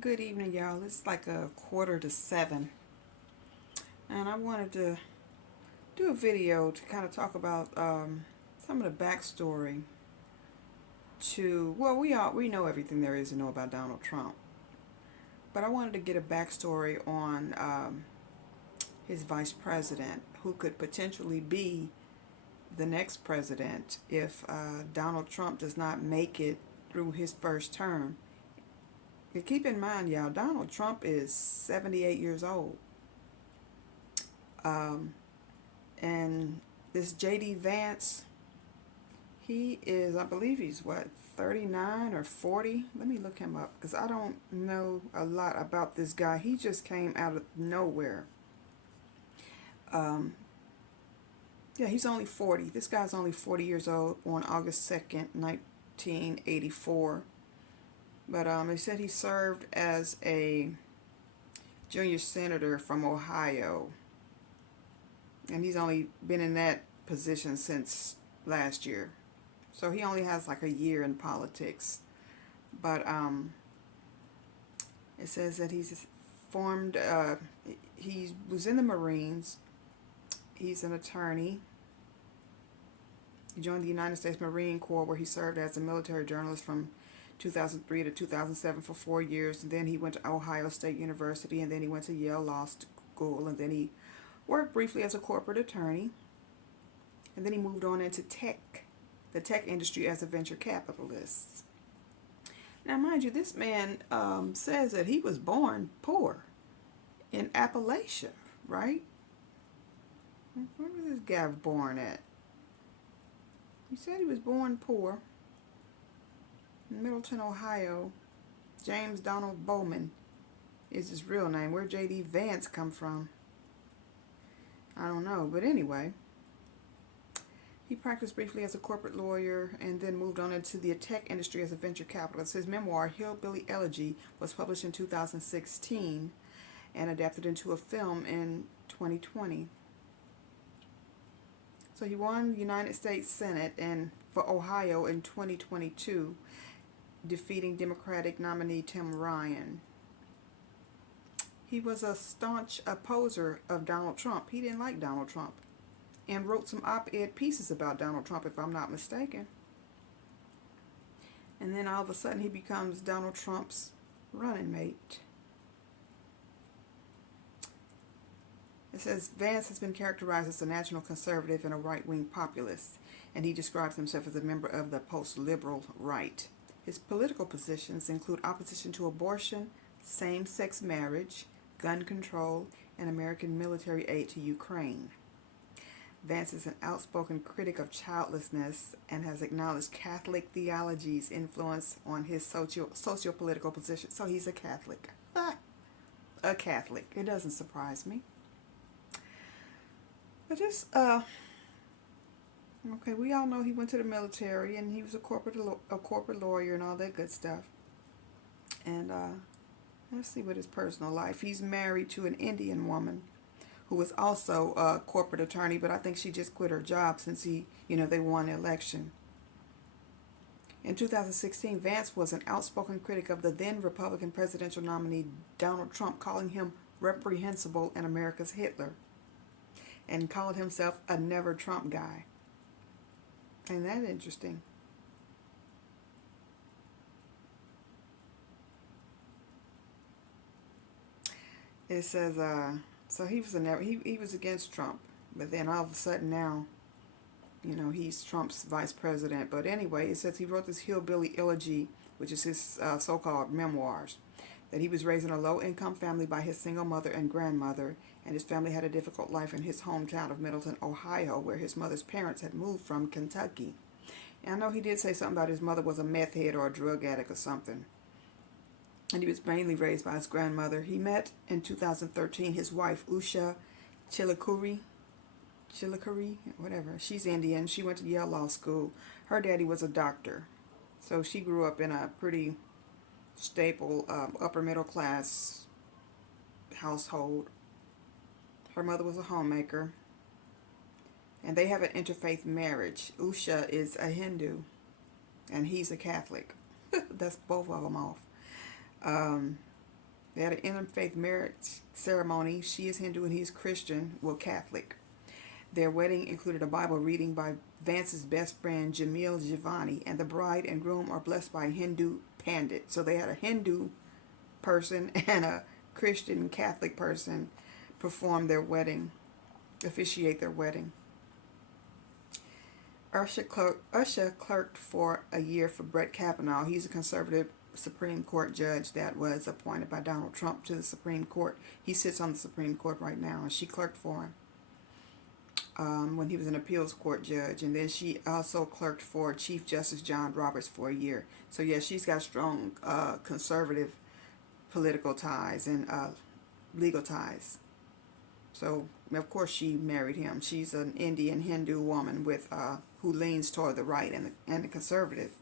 Good evening, y'all. It's like a quarter to 7, and I wanted to do a video to kind of talk about some of the backstory to. Well, we know everything there is to know about Donald Trump, but I wanted to get a backstory on his vice president, who could potentially be the next president if Donald Trump does not make it through his first term. But keep in mind, y'all, Donald Trump is 78 years old. Um, and this J.D. Vance, he is, I believe he's what, 39 or 40? Let me look him up because I don't know a lot about this guy. He just came out of nowhere. Um, yeah, he's only 40. This guy's only 40 years old on August 2nd, 1984. But they said he served as a junior senator from Ohio. And he's only been in that position since last year. So he only has like a year in politics. But it says that he's formed, he was in the Marines. He's an attorney. He joined the United States Marine Corps, where he served as a military journalist from 2003 to 2007 for 4 years. And then he went to Ohio State University, and then he went to Yale Law School, and then he worked briefly as a corporate attorney. And then he moved on into the tech industry as a venture capitalist. Now, mind you, this man says that he was born poor in Appalachia, right? Where was this guy born at? He said he was born poor in Middleton, Ohio. James Donald Bowman is his real name. Where J.D. Vance come from? I don't know, but anyway. He practiced briefly as a corporate lawyer and then moved on into the tech industry as a venture capitalist. His memoir, Hillbilly Elegy, was published in 2016 and adapted into a film in 2020. So he won the United States Senate and for Ohio in 2022, defeating Democratic nominee Tim Ryan. He was a staunch opposer of Donald Trump. He didn't like Donald Trump, and wrote some op-ed pieces about Donald Trump, if I'm not mistaken. And then all of a sudden he becomes Donald Trump's running mate. It says Vance has been characterized as a national conservative and a right-wing populist, and he describes himself as a member of the post-liberal right. His political positions include opposition to abortion, same-sex marriage, gun control, and American military aid to Ukraine. Vance is an outspoken critic of childlessness and has acknowledged Catholic theology's influence on his socio-political position. So he's a Catholic. A Catholic. It doesn't surprise me. But just, okay, we all know he went to the military and he was a corporate lawyer and all that good stuff. And let's see what his personal life. He's married to an Indian woman who was also a corporate attorney, but I think she just quit her job since they won the election. In 2016, Vance was an outspoken critic of the then Republican presidential nominee Donald Trump, calling him reprehensible and America's Hitler, and called himself a never Trump guy. Ain't that interesting? It says, so he was he was against Trump, but then all of a sudden now, he's Trump's vice president. But anyway, it says he wrote this Hillbilly Elegy, which is his so-called memoirs, that he was raised in a low-income family by his single mother and grandmother, and his family had a difficult life in his hometown of Middleton, Ohio, where his mother's parents had moved from Kentucky. And I know he did say something about his mother was a meth head or a drug addict or something. And he was mainly raised by his grandmother. He met in 2013 his wife, Usha Chilakuri, whatever. She's Indian. She went to Yale Law School. Her daddy was a doctor. So she grew up in a pretty staple upper middle class household. Her mother was a homemaker. And they have an interfaith marriage. Usha is a Hindu and he's a Catholic. That's both of them off. They had an interfaith marriage ceremony. She is Hindu and he's Christian, well, Catholic. Their wedding included a Bible reading by Vance's best friend, Jamil Jivani, and the bride and groom are blessed by a Hindu pandit. So they had a Hindu person and a Christian Catholic person perform their wedding, officiate their wedding. Usher clerked for a year for Brett Kavanaugh. He's a conservative Supreme Court judge that was appointed by Donald Trump to the Supreme Court. He sits on the Supreme Court right now, and she clerked for him when he was an appeals court judge. And then she also clerked for Chief Justice John Roberts for a year. So yeah, she's got strong conservative political ties and legal ties. So of course she married him. She's an Indian Hindu woman with who leans toward the right and the conservative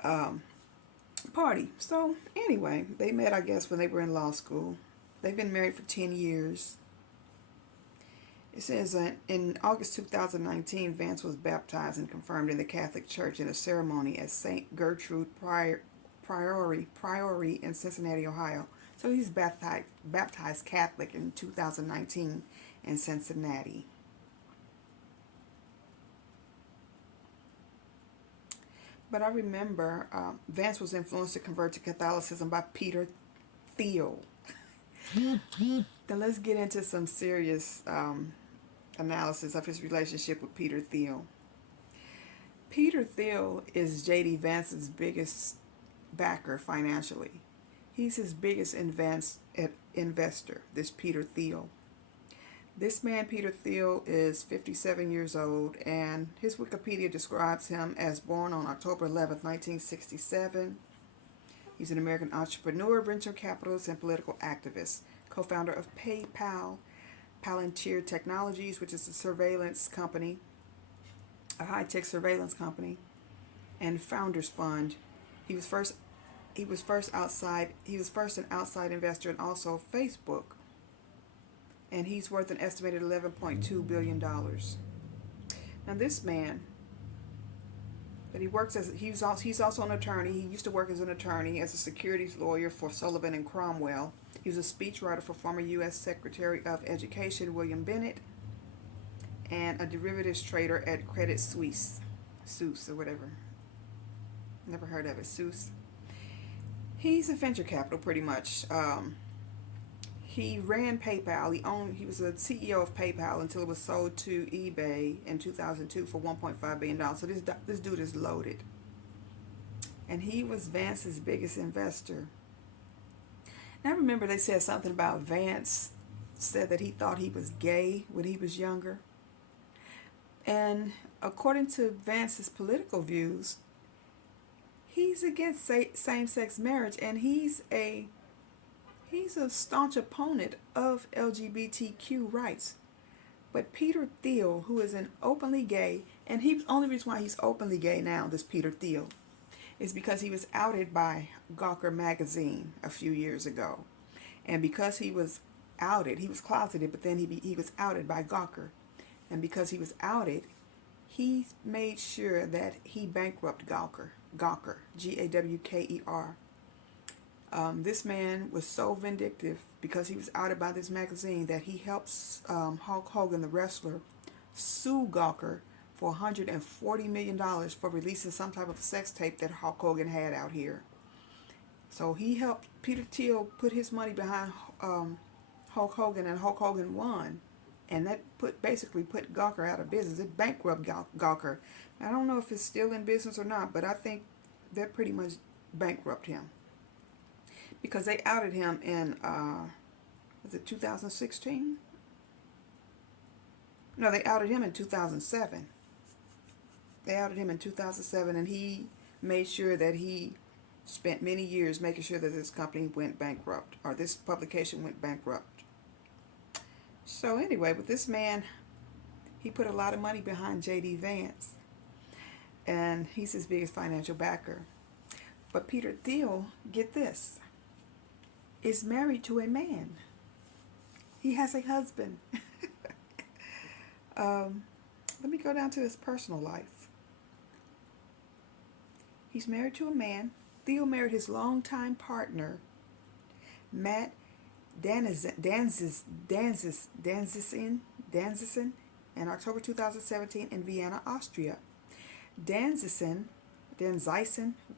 party. So anyway, they met, I guess, when they were in law school. They've been married for 10 years. It says in August 2019, Vance was baptized and confirmed in the Catholic Church in a ceremony at St. Gertrude Priory in Cincinnati, Ohio. So he's baptized Catholic in 2019 in Cincinnati. But I remember Vance was influenced to convert to Catholicism by Peter Thiel. Then let's get into some serious analysis of his relationship with Peter Thiel. Peter Thiel is J.D. Vance's biggest backer financially. He's his biggest investor, this Peter Thiel. This man, Peter Thiel, is 57 years old, and his Wikipedia describes him as born on October 11th, 1967. He's an American entrepreneur, venture capitalist, and political activist, co-founder of PayPal, Palantir Technologies, which is a surveillance company, a high-tech surveillance company, and Founders Fund. He was first an outside investor in also Facebook, and he's worth an estimated $11.2 billion. Now this man, that he's also an attorney. He used to work as an attorney, as a securities lawyer for Sullivan and Cromwell. He was a speechwriter for former U.S. Secretary of Education William Bennett, and a derivatives trader at Credit Suisse, or whatever. Never heard of it, Suisse. He's a venture capital, pretty much. He ran PayPal. He was the CEO of PayPal until it was sold to eBay in 2002 for $1.5 billion. So this dude is loaded. And he was Vance's biggest investor. Now I remember they said something about Vance said that he thought he was gay when he was younger. And according to Vance's political views, he's against same-sex marriage, and he's a staunch opponent of LGBTQ rights. But Peter Thiel, who is an openly gay, and the only reason why he's openly gay now, this Peter Thiel, is because he was outed by Gawker magazine a few years ago. And because he was outed, he was closeted, but then he was outed by Gawker. And because he was outed, he made sure that he bankrupted Gawker, G-A-W-K-E-R. This man was so vindictive because he was outed by this magazine that he helps Hulk Hogan, the wrestler, sue Gawker for $140 million for releasing some type of sex tape that Hulk Hogan had out here. So he helped Peter Thiel put his money behind Hulk Hogan, and Hulk Hogan won. And that basically put Gawker out of business. It bankrupted Gawker. I don't know if it's still in business or not, but I think that pretty much bankrupted him. Because they outed him in, was it 2016? No, they outed him in 2007. They outed him in 2007, and he made sure that he spent many years making sure that this company went bankrupt, or this publication went bankrupt. So anyway, with this man, he put a lot of money behind J.D. Vance, and he's his biggest financial backer. But Peter Thiel, get this, is married to a man. He has a husband. Let me go down to his personal life. He's married to a man. Thiel married his longtime partner, Matt Danzisen in October 2017 in Vienna, Austria. Danzisen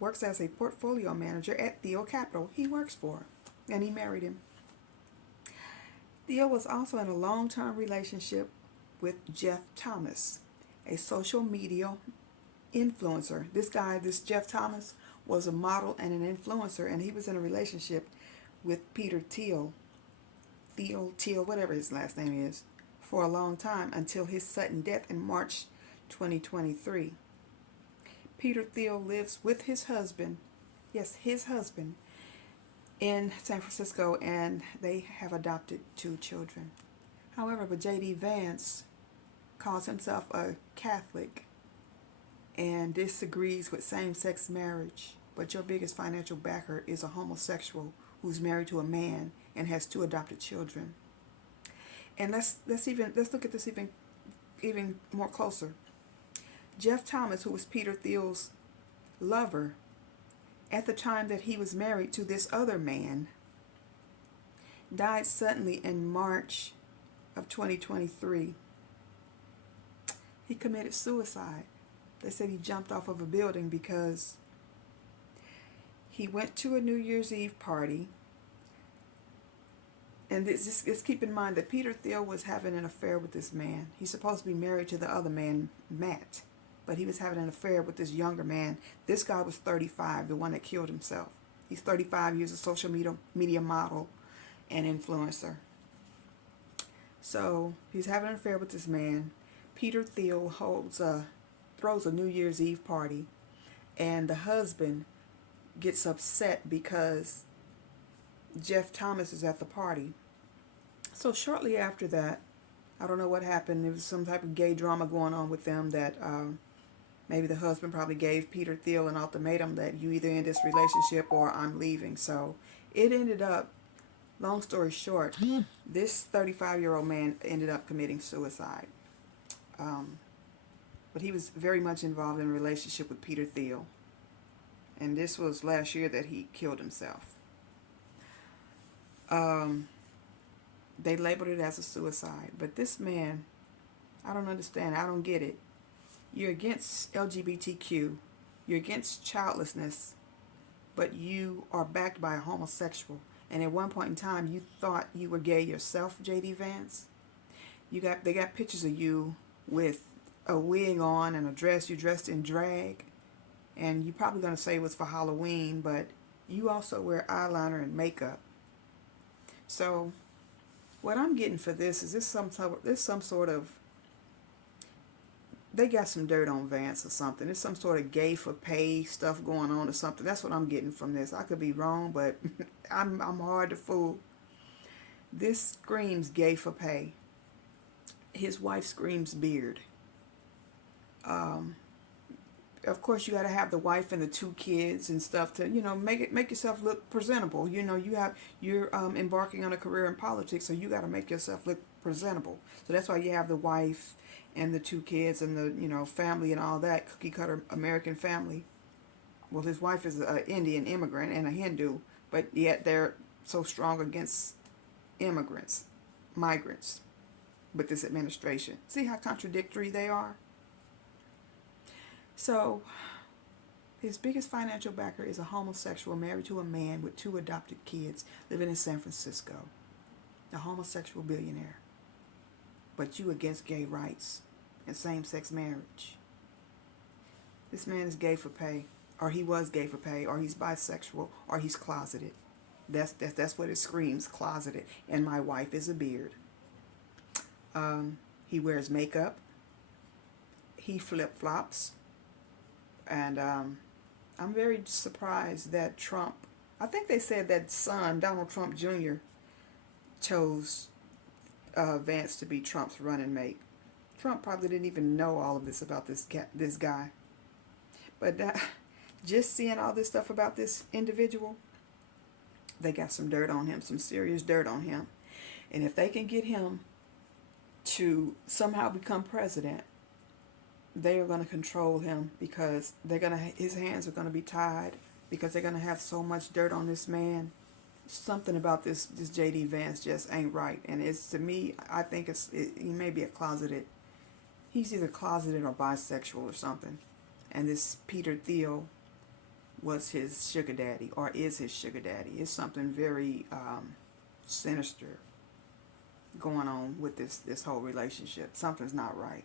works as a portfolio manager at Thiel Capital he works for, and he married him. Thiel was also in a long-term relationship with Jeff Thomas, a social media influencer. This Jeff Thomas, was a model and an influencer, and he was in a relationship with Peter Thiel, whatever his last name is, for a long time until his sudden death in March 2023. Peter Thiel lives with his husband, yes, his husband, in San Francisco, and they have adopted 2 children. However, but J.D. Vance calls himself a Catholic and disagrees with same-sex marriage, but your biggest financial backer is a homosexual who's married to a man and has 2 adopted children. And let's look at this even more closer. Jeff Thomas, who was Peter Thiel's lover at the time that he was married to this other man, died suddenly in March of 2023. He committed suicide. They said he jumped off of a building because he went to a New Year's Eve party. And just keep in mind that Peter Thiel was having an affair with this man. He's supposed to be married to the other man, Matt, but he was having an affair with this younger man. This guy was 35, the one that killed himself. He's 35 years a social media model and influencer. So he's having an affair with this man. Peter Thiel throws a New Year's Eve party, and the husband gets upset because Jeff Thomas is at the party. So shortly after that, I don't know what happened. There was some type of gay drama going on with them that maybe the husband probably gave Peter Thiel an ultimatum that you either end this relationship or I'm leaving. So it ended up, long story short, this 35-year-old man ended up committing suicide. But he was very much involved in a relationship with Peter Thiel. And this was last year that he killed himself. They labeled it as a suicide. But this man, I don't understand. I don't get it. You're against LGBTQ. You're against childlessness. But you are backed by a homosexual. And at one point in time, you thought you were gay yourself, J.D. Vance. They got pictures of you with a wig on and a dress. You dressed in drag. And you're probably going to say it was for Halloween, but you also wear eyeliner and makeup. So what I'm getting for this is some sort of, they got some dirt on Vance or something. There's some sort of gay for pay stuff going on or something. That's what I'm getting from this. I could be wrong, but I'm hard to fool. This screams gay for pay. His wife screams beard. Of course, you got to have the wife and the 2 kids and stuff to, make yourself look presentable. You're embarking on a career in politics, so you got to make yourself look presentable. So that's why you have the wife and the 2 kids and the, family and all that, cookie cutter American family. Well, his wife is an Indian immigrant and a Hindu, but yet they're so strong against migrants with this administration. See how contradictory they are? So, his biggest financial backer is a homosexual married to a man with 2 adopted kids living in San Francisco. A homosexual billionaire. But you against gay rights and same-sex marriage. This man is gay for pay, or he was gay for pay, or he's bisexual, or he's closeted. That's what it screams, closeted. And my wife is a beard. He wears makeup. He flip-flops. And I'm very surprised that Trump, I think they said that son, Donald Trump Jr., chose Vance to be Trump's running mate. Trump probably didn't even know all of this about this guy. But just seeing all this stuff about this individual, they got some dirt on him, some serious dirt on him. And if they can get him to somehow become president, they are going to control him because his hands are going to be tied because they're going to have so much dirt on this man Something about this J.D. Vance just ain't right, and it's, to me, I think he may be a closeted. He's either closeted or bisexual or something, and this Peter Thiel was his sugar daddy or is his sugar daddy. It's something very sinister going on with this whole relationship. Something's not right.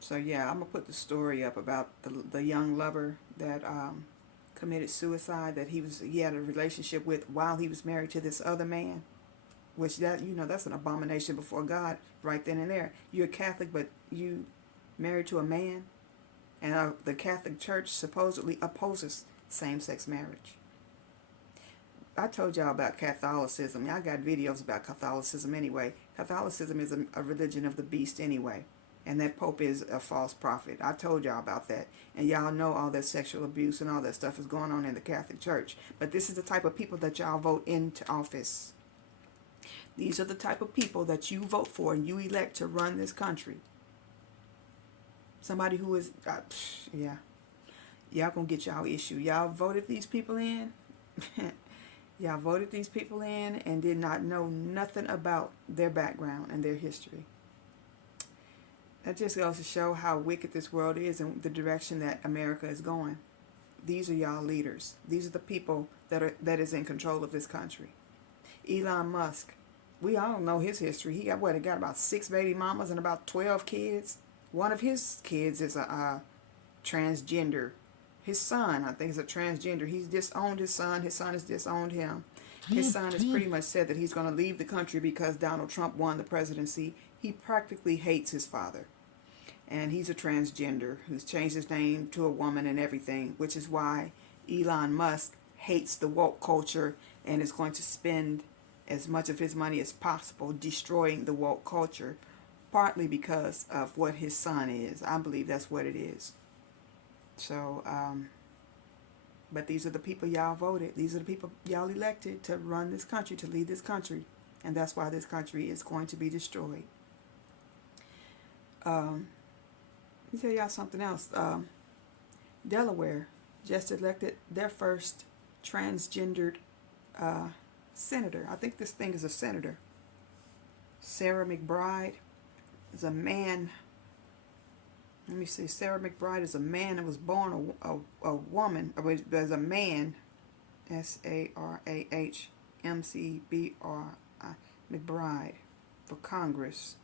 So yeah, I'm gonna put the story up about the young lover that committed suicide, that he had a relationship with while he was married to this other man, which that's an abomination before God right then and there. You're a Catholic, but you married to a man, and the Catholic Church supposedly opposes same-sex marriage. I told y'all about Catholicism. I got videos about Catholicism anyway. Catholicism is a religion of the beast anyway. And that Pope is a false prophet. I told y'all about that. And y'all know all that sexual abuse and all that stuff is going on in the Catholic Church. But this is the type of people that y'all vote into office. These are the type of people that you vote for and you elect to run this country. Somebody who is, yeah. Y'all gonna get y'all issue. Y'all voted these people in. Y'all voted these people in and did not know nothing about their background and their history. That just goes to show how wicked this world is and the direction that America is going. These are y'all leaders. These are the people that is in control of this country. Elon Musk, we all know his history. He got about 6 baby mamas and about 12 kids. One of his kids is a transgender. His son, I think, is a transgender. He's disowned his son. His son has disowned him. His son has pretty much said that he's going to leave the country because Donald Trump won the presidency. He practically hates his father. And he's a transgender who's changed his name to a woman and everything, which is why Elon Musk hates the woke culture and is going to spend as much of his money as possible destroying the woke culture, partly because of what his son is. I believe that's what it is. So, but these are the people y'all voted. These are the people y'all elected to run this country, to lead this country. And that's why this country is going to be destroyed. Let me tell y'all something else. Delaware just elected their first transgendered senator. I think this thing is a senator. Sarah McBride is a man. Let me see. Sarah McBride is a man that was born a woman. As a man. SARAHMCBRI. McBride for Congress.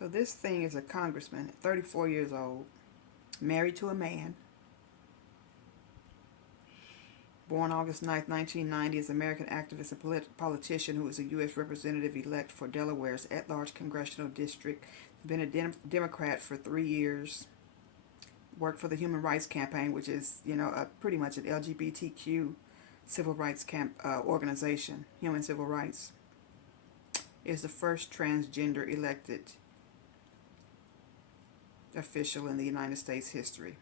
So this thing is a congressman, 34 years old, married to a man. Born August 9th, 1990, is an American activist and politician who is a U.S. representative-elect for Delaware's at-large congressional district. Been a Democrat for 3 years. Worked for the Human Rights Campaign, which is, pretty much an LGBTQ civil rights organization. Human Civil Rights. Is the first transgender elected official in the United States history.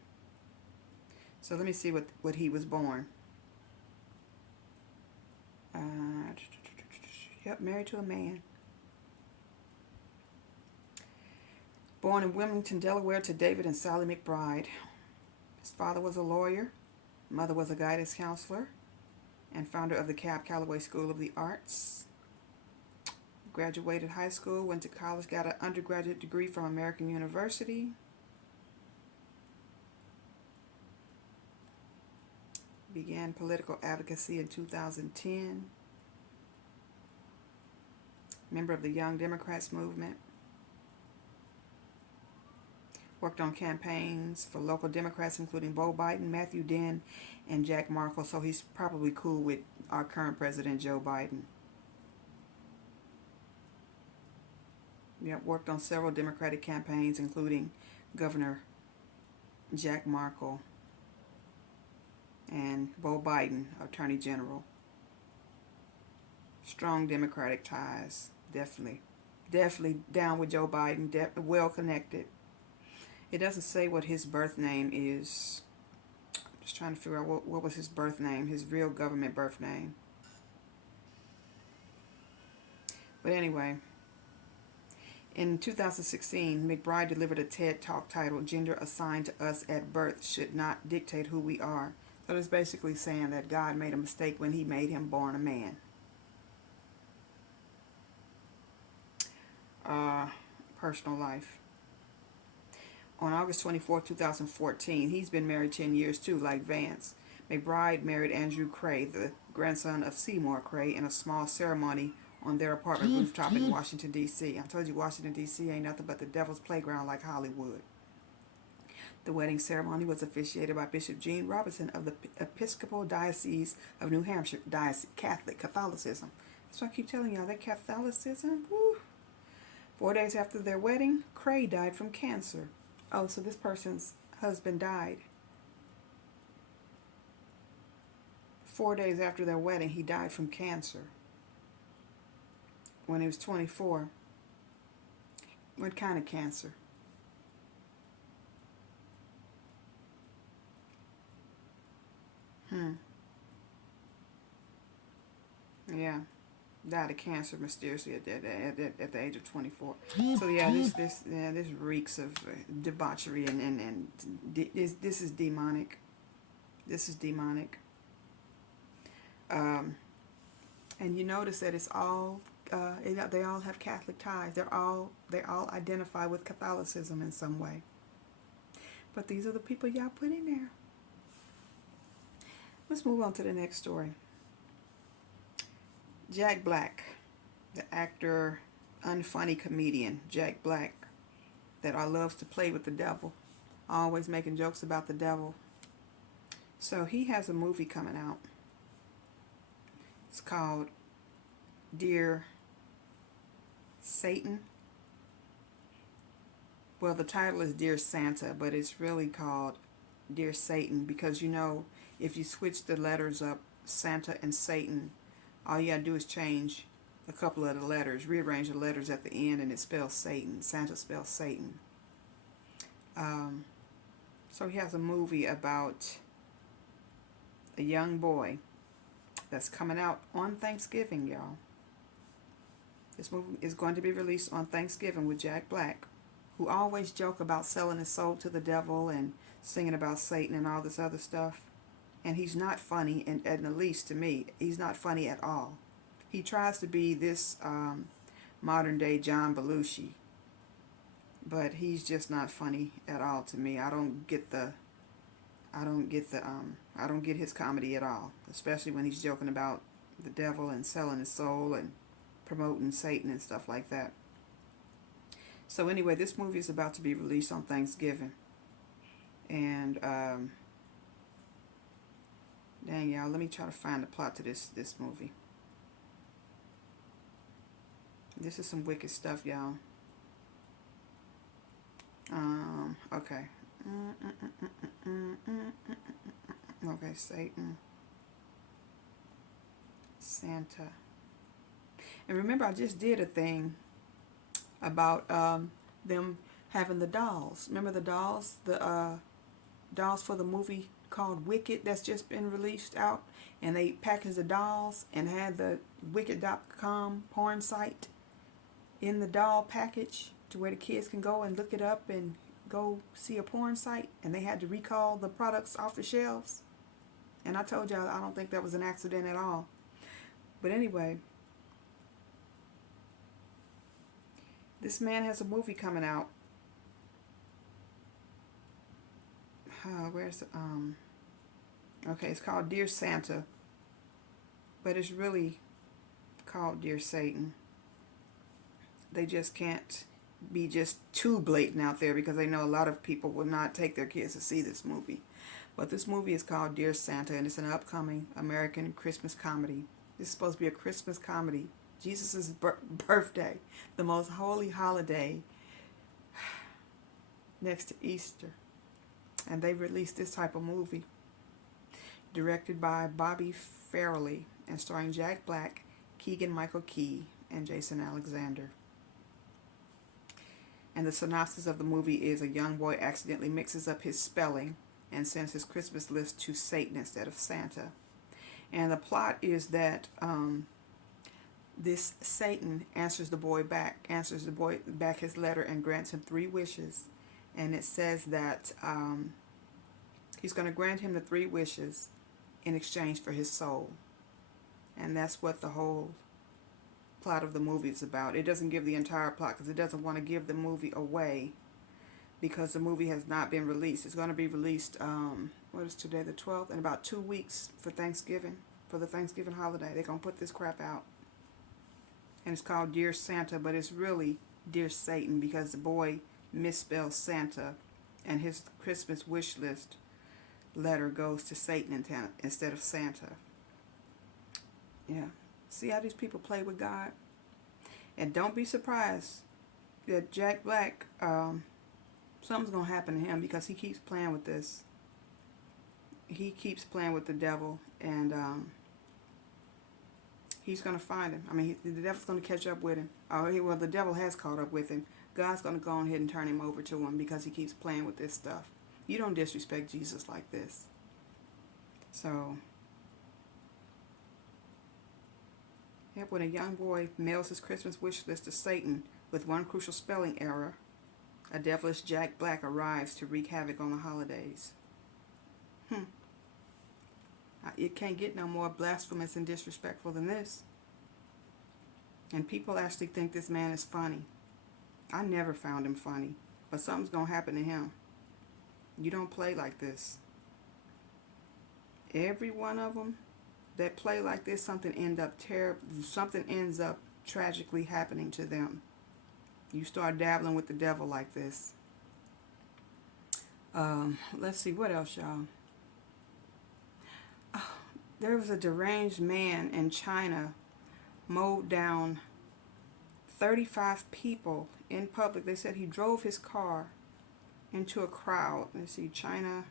So let me see what he was born. Yep, married to a man. Born in Wilmington, Delaware, to David and Sally McBride. His father was a lawyer, mother was a guidance counselor, and founder of the Cab Calloway School of the Arts. Graduated high school, went to college, got an undergraduate degree from American University. Began political advocacy in 2010. Member of the Young Democrats movement. Worked on campaigns for local Democrats, including Beau Biden, Matthew Dinn, and Jack Markle. So he's probably cool with our current president, Joe Biden. Yep, worked on several Democratic campaigns, including Governor Jack Markle and Beau Biden, Attorney General. Strong Democratic ties, definitely. Definitely down with Joe Biden, well connected. It doesn't say what his birth name is. Just trying to figure out what was his birth name, his real government birth name. But anyway, in 2016, McBride delivered a TED Talk titled "Gender Assigned to Us at Birth Should Not Dictate Who We Are." But it's basically saying that God made a mistake when he made him born a man. Personal life. On August 24, 2014, he's been married 10 years too, like Vance. McBride married Andrew Cray, the grandson of Seymour Cray, in a small ceremony on their apartment rooftop in Washington, D.C. I told you Washington, D.C. ain't nothing but the devil's playground like Hollywood. The wedding ceremony was officiated by Bishop Gene Robinson of the Episcopal Diocese of New Hampshire, Catholicism. That's why I keep telling y'all, that Catholicism, woo. 4 days after their wedding, Cray died from cancer. Oh, so this person's husband died. 4 days after their wedding, he died from cancer when he was 24. What kind of cancer? Yeah, died of cancer mysteriously at the age of 24. So yeah, this reeks of debauchery and this is demonic. This is demonic. And you notice that it's all they all have Catholic ties. They all identify with Catholicism in some way. But these are the people y'all put in there. Let's move on to the next story. Jack Black, the actor, unfunny comedian, Jack Black, that loves to play with the devil, always making jokes about the devil. So he has a movie coming out. It's called Dear Satan. Well, the title is Dear Santa, but it's really called Dear Satan because, you know, if you switch the letters up, Santa and Satan, all you gotta do is change a couple of the letters, rearrange the letters at the end, and it spells Satan. Santa spells Satan. So he has a movie about a young boy that's coming out on Thanksgiving, y'all. This movie is going to be released on Thanksgiving with Jack Black, who always joke about selling his soul to the devil and singing about Satan and all this other stuff. And he's not funny, and at least to me, he's not funny at all. He tries to be this modern day John Belushi, but he's just not funny at all to me. I don't get his comedy at all, especially when he's joking about the devil and selling his soul and promoting Satan and stuff like that. So anyway, this movie is about to be released on Thanksgiving, and dang, y'all, let me try to find the plot to this movie. This is some wicked stuff, y'all. Okay. Okay, Satan. Santa. And remember, I just did a thing about them having the dolls. Remember the dolls? The dolls for the movie called Wicked that's just been released out, and they packaged the dolls and had the Wicked.com porn site in the doll package to where the kids can go and look it up and go see a porn site, and they had to recall the products off the shelves. And I told y'all I don't think that was an accident at all. But anyway, this man has a movie coming out. Where's okay, it's called Dear Santa, but it's really called Dear Satan. They just can't be just too blatant out there because they know a lot of people will not take their kids to see this movie. But this movie is called Dear Santa, and it's an upcoming American Christmas comedy. This is supposed to be a Christmas comedy. Jesus' birthday, the most holy holiday next to Easter. And they released this type of movie, directed by Bobby Farrelly and starring Jack Black, Keegan-Michael Key, and Jason Alexander. And the synopsis of the movie is a young boy accidentally mixes up his spelling and sends his Christmas list to Satan instead of Santa. And the plot is that this Satan answers the boy back his letter and grants him 3 wishes. And it says that he's going to grant him the 3 wishes in exchange for his soul. And that's what the whole plot of the movie is about. It doesn't give the entire plot because it doesn't want to give the movie away, because the movie has not been released. It's going to be released, what is today, the 12th? In about 2 weeks for Thanksgiving, for the Thanksgiving holiday. They're going to put this crap out. And it's called Dear Santa, but it's really Dear Satan, because the boy misspells Santa, and his Christmas wish list letter goes to Satan instead of Santa. Yeah. See how these people play with God? And don't be surprised that Jack Black, something's going to happen to him, because he keeps playing with this. He keeps playing with the devil, and he's going to find him. I mean, the devil's going to catch up with him. Well, the devil has caught up with him. God's going to go ahead and turn him over to him, because he keeps playing with this stuff. You don't disrespect Jesus like this. So, yep, when a young boy mails his Christmas wish list to Satan with one crucial spelling error, a devilish Jack Black arrives to wreak havoc on the holidays. It can't get no more blasphemous and disrespectful than this. And people actually think this man is funny. I never found him funny, but something's going to happen to him. You don't play like this. Every one of them that play like this, something ends up tragically happening to them. You start dabbling with the devil like this. Let's see, what else, y'all? There was a deranged man in China mowed down 35 people in public. They said he drove his car into a crowd. Let's see, China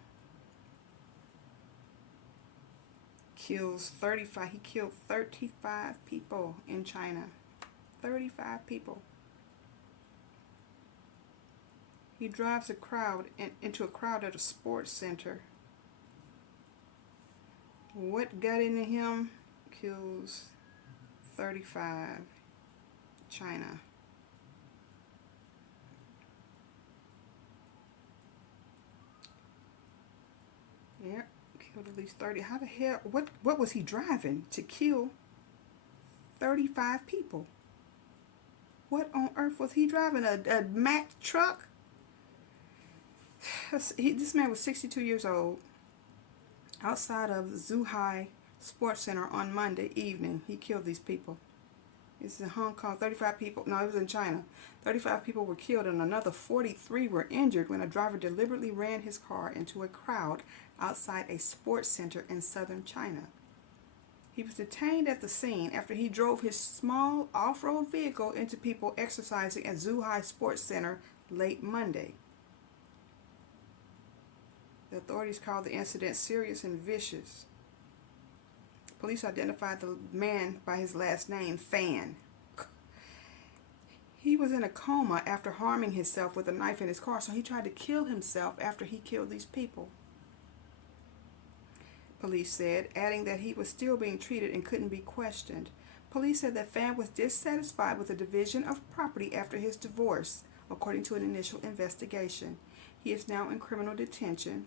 kills 35. He killed 35 people in China. 35 people. He drives a crowd into a crowd at a sports center. What got into him? Kills 35. China. Yep, killed at least 30. How the hell? What was he driving to kill 35 people? What on earth was he driving? A Mack truck? This man was 62 years old. Outside of Zhuhai Sports Center on Monday evening, he killed these people. This is in Hong Kong. 35 people. No, it was in China. 35 people were killed and another 43 were injured when a driver deliberately ran his car into a crowd outside a sports center in southern China. He was detained at the scene after he drove his small off-road vehicle into people exercising at Zhuhai Sports Center late Monday. The authorities called the incident serious and vicious. Police identified the man by his last name, Fan. He was in a coma after harming himself with a knife in his car, so he tried to kill himself after he killed these people. Police said, adding that he was still being treated and couldn't be questioned. Police said that Fan was dissatisfied with the division of property after his divorce, according to an initial investigation. He is now in criminal detention.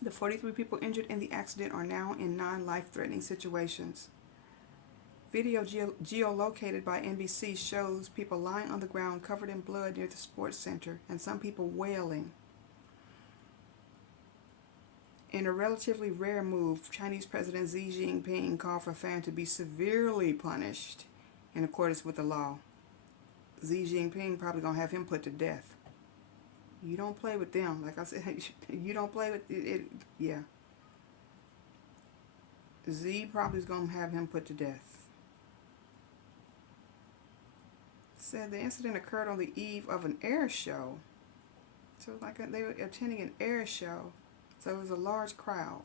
The 43 people injured in the accident are now in non-life-threatening situations. Video geolocated by NBC shows people lying on the ground covered in blood near the sports center and some people wailing. In a relatively rare move, Chinese President Xi Jinping called for Fan to be severely punished in accordance with the law. Xi Jinping probably going to have him put to death. You don't play with them. Like I said, you don't play with it. Yeah. Z probably is going to have him put to death. Said the incident occurred on the eve of an air show. So like they were attending an air show. So it was a large crowd.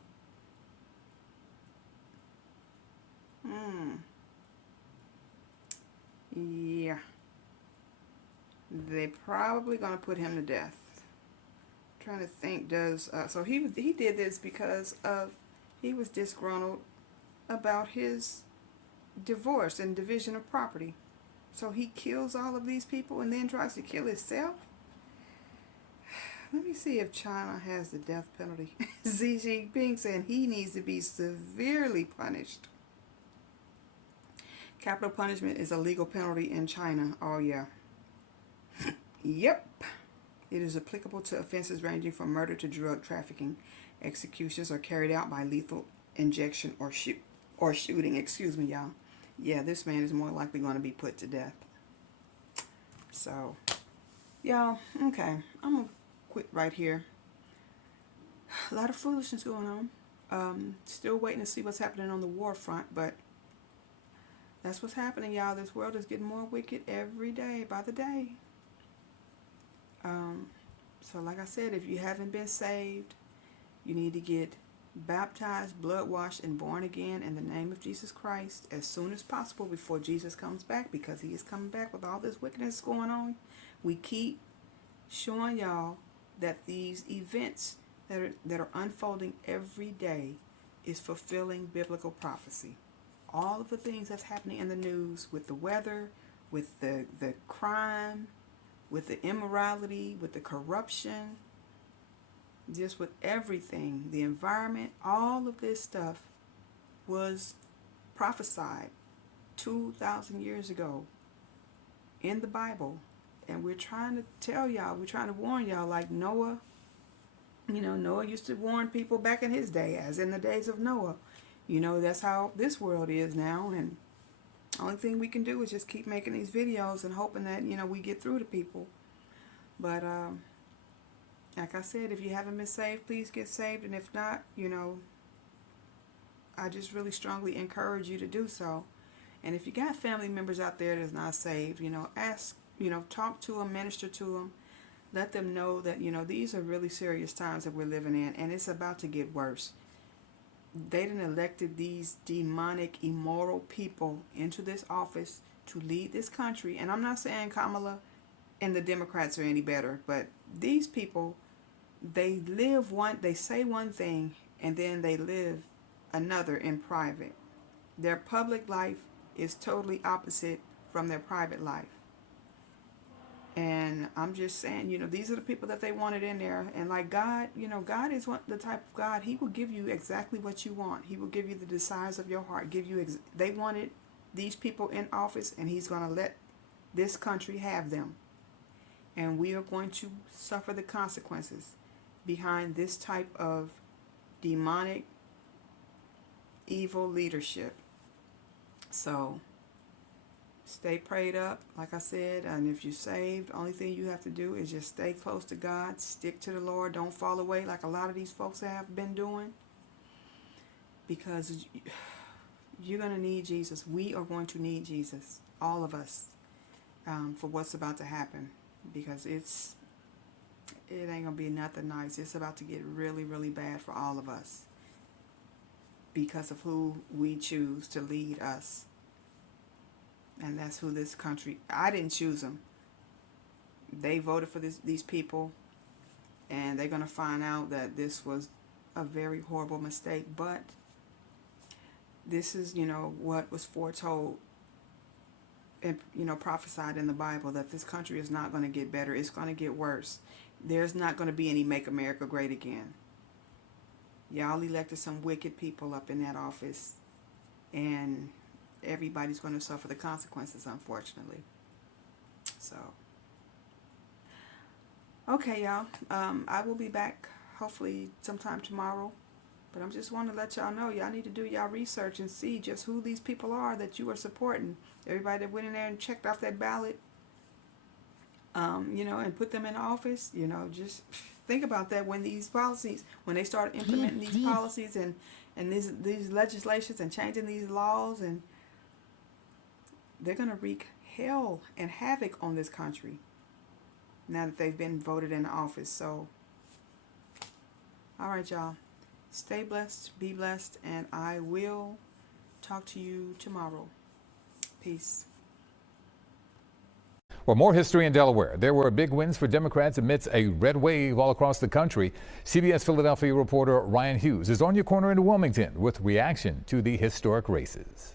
Yeah. They're probably going to put him to death. Trying to think, so he did this because he was disgruntled about his divorce and division of property. So he kills all of these people and then tries to kill himself. Let me see if China has the death penalty. Xi Jinping saying he needs to be severely punished. Capital punishment is a legal penalty in China. Oh, yeah. Yep. It is applicable to offenses ranging from murder to drug trafficking. Executions are carried out by lethal injection or shooting. Excuse me, y'all. Yeah, this man is more likely going to be put to death. So, y'all, okay. I'm going to quit right here. A lot of foolishness going on. Still waiting to see what's happening on the war front, but that's what's happening, y'all. This world is getting more wicked every day by the day. So like I said, if you haven't been saved, you need to get baptized, blood washed, and born again in the name of Jesus Christ as soon as possible before Jesus comes back, because he is coming back with all this wickedness going on. We keep showing y'all that these events that are unfolding every day is fulfilling biblical prophecy. All of the things that's happening in the news with the weather, with the crime, with the immorality, with the corruption, just with everything, the environment, all of this stuff was prophesied 2,000 years ago in the Bible. And we're trying to tell y'all, we're trying to warn y'all, like Noah. You know, Noah used to warn people back in his day, as in the days of Noah. You know, that's how this world is now. And the only thing we can do is just keep making these videos and hoping that, you know, we get through to people. But, like I said, if you haven't been saved, please get saved. And if not, you know, I just really strongly encourage you to do so. And if you got family members out there that's not saved, you know, ask, you know, talk to them, minister to them. Let them know that, you know, these are really serious times that we're living in, and it's about to get worse. They done elected these demonic, immoral people into this office to lead this country. And I'm not saying Kamala and the Democrats are any better, but these people, they say one thing, and then they live another in private. Their public life is totally opposite from their private life. And I'm just saying, you know, these are the people that they wanted in there. And like God, you know, God is the type of God, he will give you exactly what you want. He will give you the desires of your heart. They wanted these people in office, and he's going to let this country have them. And we are going to suffer the consequences behind this type of demonic, evil leadership. So stay prayed up, like I said, and if you're saved, only thing you have to do is just stay close to God, stick to the Lord, don't fall away like a lot of these folks have been doing, because you're going to need Jesus. We are going to need Jesus, all of us, for what's about to happen, because it ain't going to be nothing nice. It's about to get really, really bad for all of us because of who we choose to lead us. And that's who this country, I didn't choose them. They voted for these people, and they're going to find out that this was a very horrible mistake. But this is, you know, what was foretold and, you know, prophesied in the Bible, that this country is not going to get better. It's going to get worse. There's not going to be any Make America Great Again. Y'all elected some wicked people up in that office, and everybody's going to suffer the consequences, unfortunately. So, okay, y'all. I will be back hopefully sometime tomorrow. But I just want to let y'all know, y'all need to do y'all research and see just who these people are that you are supporting. Everybody that went in there and checked off that ballot, you know, and put them in office. You know, just think about that when these policies, when they start implementing these policies and these legislations and changing these laws, and they're going to wreak hell and havoc on this country now that they've been voted in office. So, all right, y'all. Stay blessed, be blessed, and I will talk to you tomorrow. Peace. Well, more history in Delaware. There were big wins for Democrats amidst a red wave all across the country. CBS Philadelphia reporter Ryan Hughes is on your corner in Wilmington with reaction to the historic races.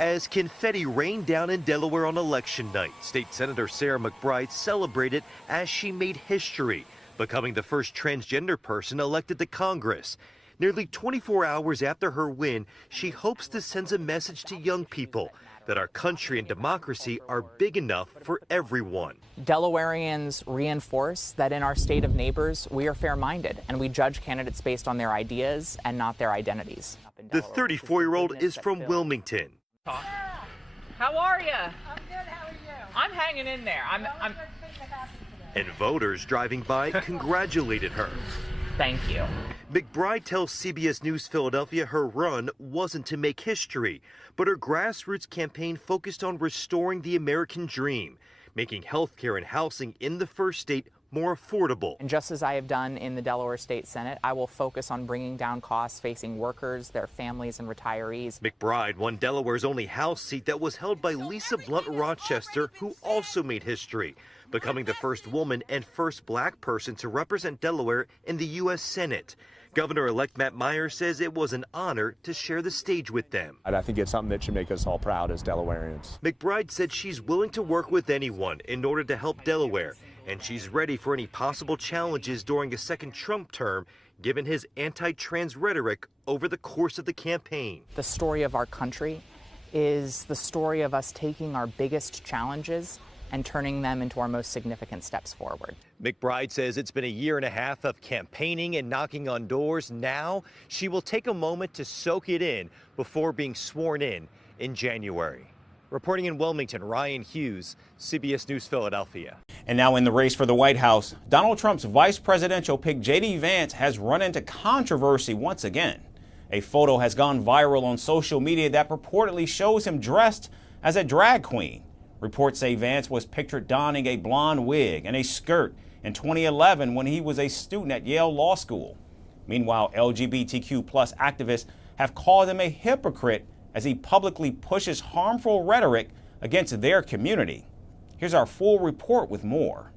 As confetti rained down in Delaware on election night, State Senator Sarah McBride celebrated as she made history, becoming the first transgender person elected to Congress. Nearly 24 hours after her win, she hopes this sends a message to young people that our country and democracy are big enough for everyone. Delawareans reinforce that in our state of neighbors, we are fair-minded and we judge candidates based on their ideas and not their identities. The 34-year-old is from Wilmington. How are you? I'm good. How are you? I'm hanging in there. And voters driving by congratulated her. Thank you. McBride tells CBS News Philadelphia her run wasn't to make history, but her grassroots campaign focused on restoring the American dream, making health care and housing in the first state more affordable. And just as I have done in the Delaware State Senate, I will focus on bringing down costs facing workers, their families, and retirees. McBride won Delaware's only House seat that was held by Lisa Blunt Rochester, who also made history, becoming the first woman and first black person to represent Delaware in the U.S. Senate. Governor-elect Matt Myers says it was an honor to share the stage with them. And I think it's something that should make us all proud as Delawareans. McBride said she's willing to work with anyone in order to help Delaware, and she's ready for any possible challenges during a second Trump term, given his anti-trans rhetoric over the course of the campaign. The story of our country is the story of us taking our biggest challenges and turning them into our most significant steps forward. McBride says it's been a year and a half of campaigning and knocking on doors. Now she will take a moment to soak it in before being sworn in January. Reporting in Wilmington, Ryan Hughes, CBS News Philadelphia. And now in the race for the White House, Donald Trump's vice presidential pick J.D. Vance has run into controversy once again. A photo has gone viral on social media that purportedly shows him dressed as a drag queen. Reports say Vance was pictured donning a blonde wig and a skirt in 2011 when he was a student at Yale Law School. Meanwhile, LGBTQ+ activists have called him a hypocrite as he publicly pushes harmful rhetoric against their community. Here's our full report with more.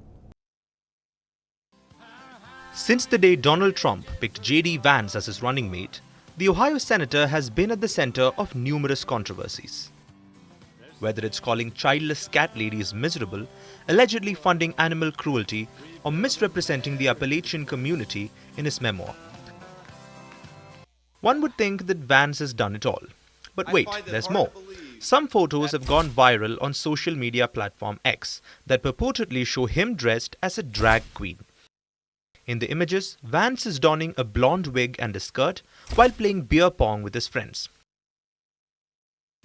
Since the day Donald Trump picked J.D. Vance as his running mate, the Ohio senator has been at the center of numerous controversies. Whether it's calling childless cat ladies miserable, allegedly funding animal cruelty, or misrepresenting the Appalachian community in his memoir. One would think that Vance has done it all. But wait, there's more. Some photos have gone viral on social media platform X that purportedly show him dressed as a drag queen. In the images, Vance is donning a blonde wig and a skirt while playing beer pong with his friends.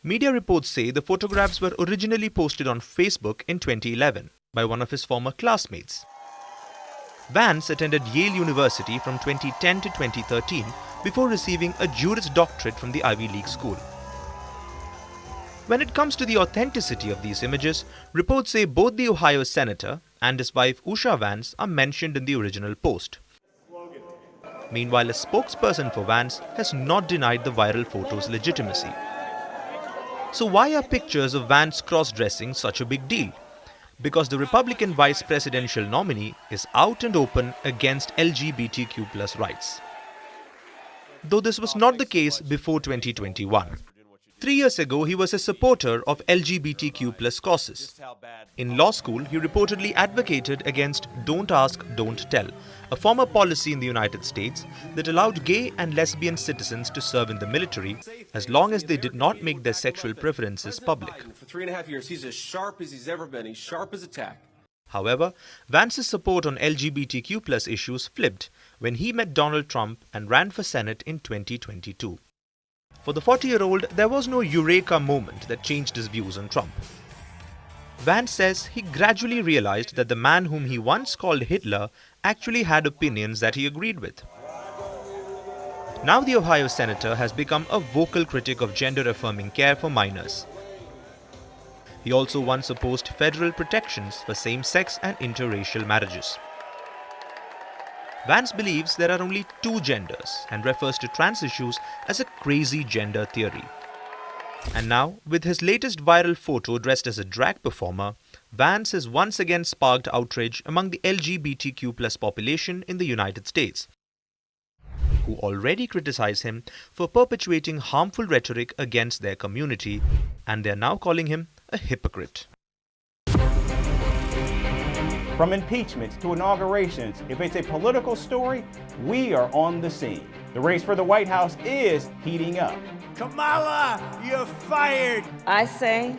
Media reports say the photographs were originally posted on Facebook in 2011 by one of his former classmates. Vance attended Yale University from 2010 to 2013 before receiving a Juris Doctorate from the Ivy League school. When it comes to the authenticity of these images, reports say both the Ohio senator and his wife Usha Vance are mentioned in the original post. Meanwhile, a spokesperson for Vance has not denied the viral photo's legitimacy. So why are pictures of Vance cross-dressing such a big deal? Because the Republican vice presidential nominee is out and open against LGBTQ+ rights. Though this was not the case before 2021. 3 years ago, he was a supporter of LGBTQ+ causes. In law school, he reportedly advocated against Don't Ask, Don't Tell, a former policy in the United States that allowed gay and lesbian citizens to serve in the military as long as they did not make their sexual preferences public. For 3.5 years, he's as sharp as he's ever been. He's sharp as a tack. However, Vance's support on LGBTQ+ issues flipped when he met Donald Trump and ran for Senate in 2022. For the 40-year-old, there was no eureka moment that changed his views on Trump. Vance says he gradually realized that the man whom he once called Hitler actually had opinions that he agreed with. Now the Ohio senator has become a vocal critic of gender-affirming care for minors. He also once opposed federal protections for same-sex and interracial marriages. Vance believes there are only two genders and refers to trans issues as a crazy gender theory. And now, with his latest viral photo dressed as a drag performer, Vance has once again sparked outrage among the LGBTQ+ population in the United States. who already criticize him for perpetuating harmful rhetoric against their community, and they're now calling him a hypocrite. From impeachments to inaugurations, if it's a political story, we are on the scene. The race for the White House is heating up. Kamala, you're fired! I say,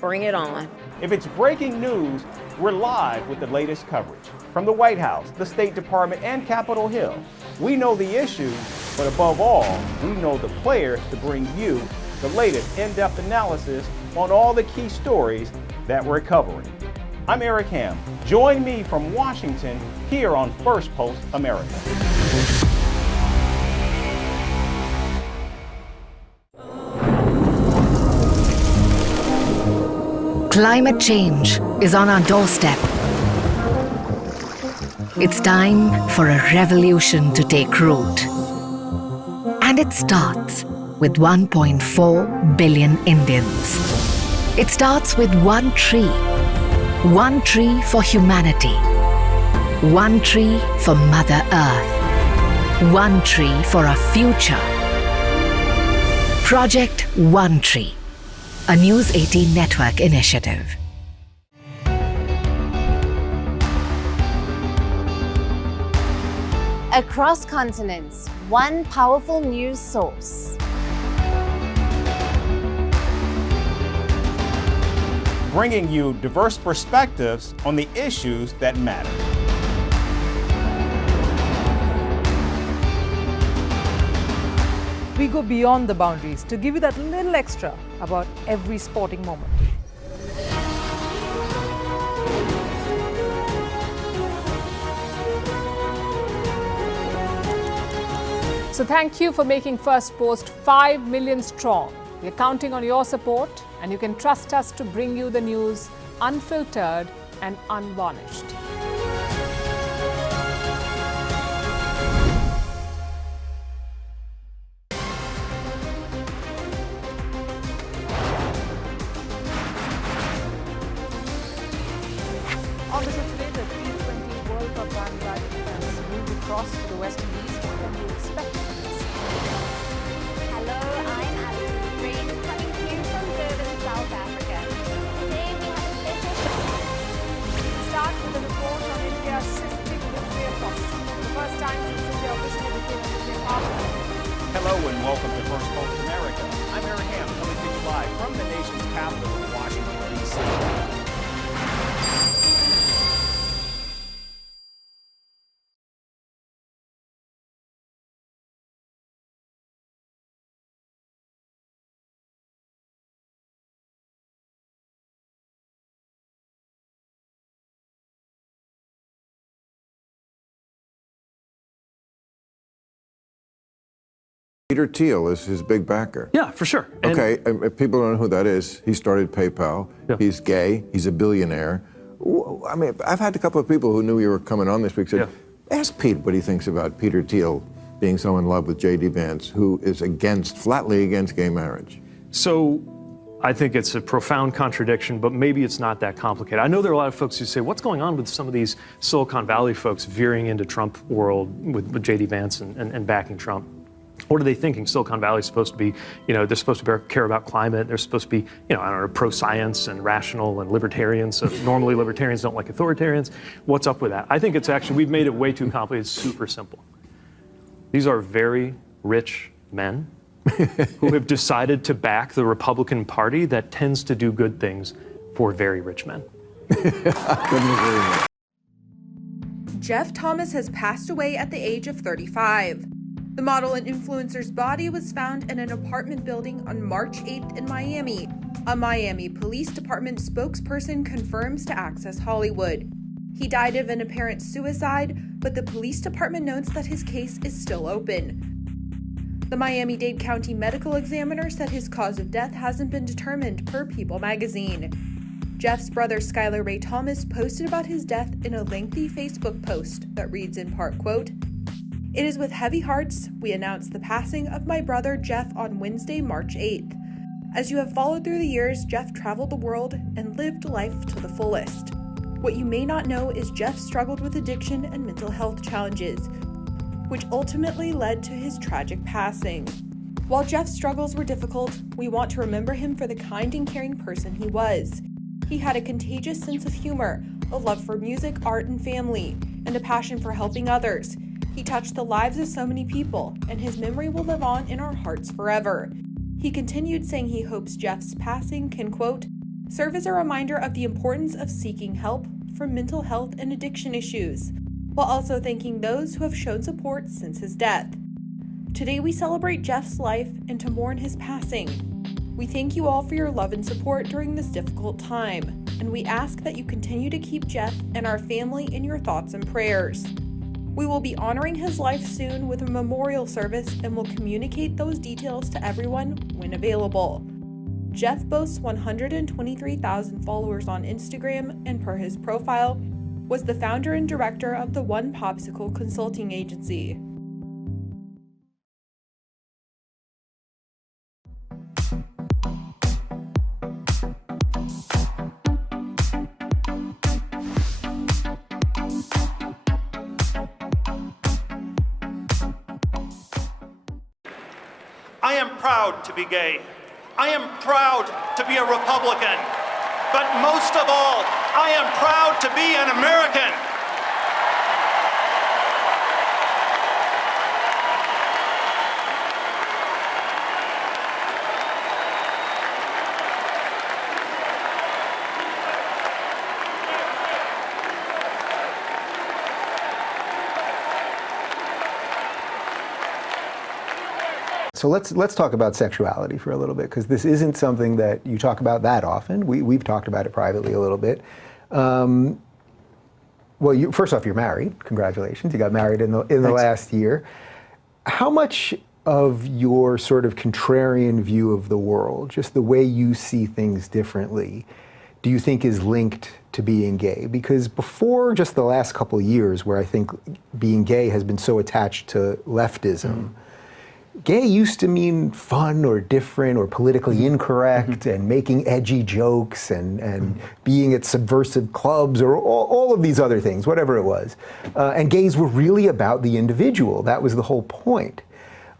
bring it on. If it's breaking news, we're live with the latest coverage. From the White House, the State Department, and Capitol Hill. We know the issues, but above all, we know the players to bring you the latest in-depth analysis on all the key stories that we're covering. I'm Eric Ham. Join me from Washington here on First Post America. Climate change is on our doorstep. It's time for a revolution to take root. And it starts with 1.4 billion Indians. It starts with one tree. One tree for humanity. One tree for Mother Earth. One tree for our future. Project One Tree, a News 18 network initiative. Across continents, one powerful news source. Bringing you diverse perspectives on the issues that matter. We go beyond the boundaries to give you that little extra about every sporting moment. So thank you for making First Post 5 million strong. We're counting on your support, and you can trust us to bring you the news unfiltered and unvarnished. On the show today, the T20 World Cup bandwagon has moved across to the West Indies. What can you expect from this? Hello, I'm Alison Green, coming to you from Durban, South Africa. Today we have a special show. We start with a report on India's shifting nuclear posture. The first time since India officially became a nuclear power. Hello and welcome to First Post America. I'm Eric Ham, coming to you live from the nation's capital in Washington, D.C. Peter Thiel is his big backer. Yeah, for sure. Okay, if people don't know who that is, he started PayPal. Yeah. He's gay. He's a billionaire. I mean, I've had a couple of people who knew you were coming on this week said, ask Pete what he thinks about Peter Thiel being so in love with J.D. Vance, who is flatly against gay marriage. So I think it's a profound contradiction, but maybe it's not that complicated. I know there are a lot of folks who say, what's going on with some of these Silicon Valley folks veering into Trump world with J.D. Vance and backing Trump? What are they thinking? Silicon Valley is supposed to be, they're supposed to care about climate. They're supposed to be, pro-science and rational and libertarians. So normally libertarians don't like authoritarians. What's up with that? I think it's actually, we've made it way too complicated. It's super simple. These are very rich men who have decided to back the Republican Party that tends to do good things for very rich men. Jeff Thomas has passed away at the age of 35. The model and influencer's body was found in an apartment building on March 8th in Miami. A Miami Police Department spokesperson confirms to Access Hollywood. He died of an apparent suicide, but the police department notes that his case is still open. The Miami-Dade County Medical Examiner said his cause of death hasn't been determined per People magazine. Jeff's brother Skylar Ray Thomas posted about his death in a lengthy Facebook post that reads in part, quote, "It is with heavy hearts we announce the passing of my brother Jeff on Wednesday, March 8th. As you have followed through the years, Jeff traveled the world and lived life to the fullest. What you may not know is Jeff struggled with addiction and mental health challenges. which ultimately led to his tragic passing. While Jeff's struggles were difficult, we want to remember him for the kind and caring person he was. He had a contagious sense of humor, a love for music, art, and family, and a passion for helping others. He touched the lives of so many people, and his memory will live on in our hearts forever. He continued saying he hopes Jeff's passing can, quote, serve as a reminder of the importance of seeking help for mental health and addiction issues, while also thanking those who have shown support since his death. Today we celebrate Jeff's life and to mourn his passing. We thank you all for your love and support during this difficult time, and we ask that you continue to keep Jeff and our family in your thoughts and prayers. We will be honoring his life soon with a memorial service and will communicate those details to everyone when available. Jeff boasts 123,000 followers on Instagram and, per his profile, was the founder and director of the One Popsicle Consulting Agency. I am proud to be gay. I am proud to be a Republican. But most of all, I am proud to be an American. So let's talk about sexuality for a little bit, because this isn't something that you talk about that often. We've talked about it privately a little bit. Well, first off, you're married. Congratulations. You got married in the last year. How much of your sort of contrarian view of the world, just the way you see things differently, do you think is linked to being gay? Because before just the last couple of years, where I think being gay has been so attached to leftism, gay used to mean fun or different or politically incorrect and making edgy jokes and being at subversive clubs or all of these other things, whatever it was. And gays were really about the individual. That was the whole point.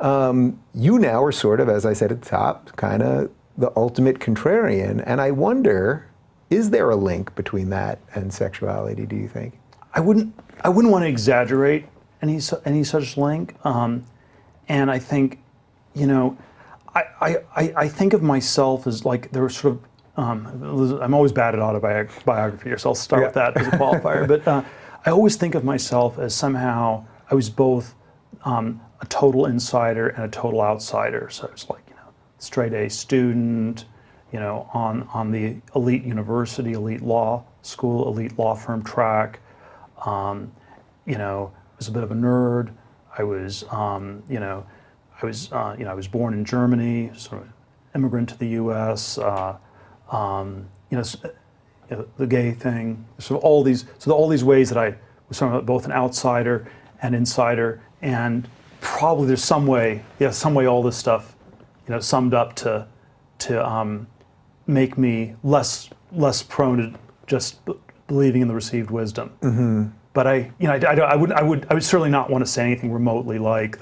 You now are sort of, as I said at the top, kind of the ultimate contrarian. And I wonder, is there a link between that and sexuality, do you think? I wouldn't want to exaggerate any such link. And I think, you know, I think of myself as like there was sort of, I'm always bad at autobiography, so I'll start with that as a qualifier. But I always think of myself as somehow I was both a total insider and a total outsider. So I was like, you know, straight A student, you know, on the elite university, elite law school, elite law firm track. You know, I was a bit of a nerd. I was, you know, I was born in Germany, sort of immigrant to the U.S. You know, the gay thing, sort of all these ways that I was sort of both an outsider and insider, and probably there's some way all this stuff, you know, summed up to make me less prone to just believing in the received wisdom. Mm-hmm. But I would certainly not want to say anything remotely like